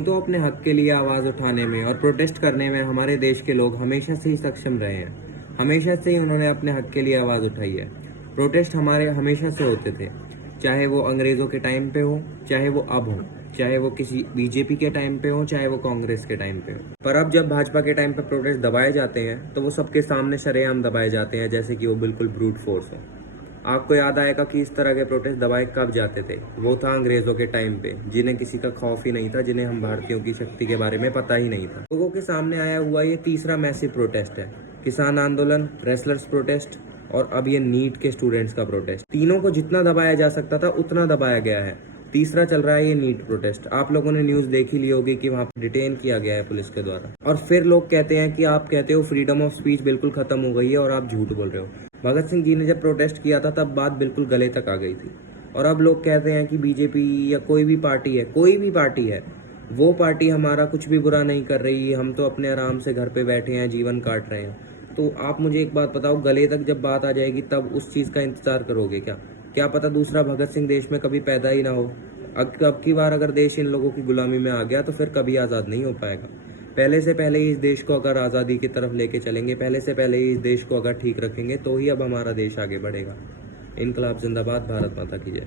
तो अपने हक के लिए आवाज़ उठाने में और प्रोटेस्ट करने में हमारे देश के लोग हमेशा से ही सक्षम रहे हैं। हमेशा से ही उन्होंने अपने हक के लिए आवाज़ उठाई है। प्रोटेस्ट हमारे हमेशा से होते थे, चाहे वो अंग्रेज़ों के टाइम पे हो, चाहे वो अब हो, चाहे वो किसी बीजेपी के टाइम पे हो, चाहे वो कांग्रेस के टाइम पे हो। पर अब जब भाजपा के टाइम पे प्रोटेस्ट दबाए जाते हैं तो वो सबके सामने शरेआम दबाए जाते हैं, जैसे कि वो बिल्कुल ब्रूट फोर्स हो। आपको याद आएगा कि इस तरह के प्रोटेस्ट दबाए कब जाते थे। वो था अंग्रेजों के टाइम पे, जिन्हें किसी का खौफ ही नहीं था, जिन्हें हम भारतीयों की शक्ति के बारे में पता ही नहीं था। लोगों के सामने आया हुआ ये तीसरा मैसिव प्रोटेस्ट है। किसान आंदोलन, रेसलर्स प्रोटेस्ट और अब ये नीट के स्टूडेंट्स का प्रोटेस्ट। तीनों को जितना दबाया जा सकता था उतना दबाया गया है। तीसरा चल रहा है ये नीट प्रोटेस्ट। आप लोगों ने न्यूज़ देखी ली होगी कि वहाँ डिटेन किया गया है पुलिस के द्वारा। और फिर लोग कहते हैं कि आप कहते हो फ्रीडम ऑफ स्पीच बिल्कुल खत्म हो गई है और आप झूठ बोल रहे हो। भगत सिंह जी ने जब प्रोटेस्ट किया था तब बात बिल्कुल गले तक आ गई थी। और अब लोग कहते हैं कि बीजेपी या कोई भी पार्टी है, वो पार्टी हमारा कुछ भी बुरा नहीं कर रही, हम तो अपने आराम से घर पे बैठे हैं, जीवन काट रहे हैं। तो आप मुझे एक बात बताओ, गले तक जब बात आ जाएगी तब उस चीज़ का इंतजार करोगे क्या? क्या पता दूसरा भगत सिंह देश में कभी पैदा ही ना हो। अब की बार अगर देश इन लोगों की गुलामी में आ गया तो फिर कभी आज़ाद नहीं हो पाएगा। पहले से पहले ही इस देश को अगर आज़ादी की तरफ लेके चलेंगे, पहले से पहले ही इस देश को अगर ठीक रखेंगे तो ही अब हमारा देश आगे बढ़ेगा। इनकलाब जिंदाबाद, भारत माता की जय।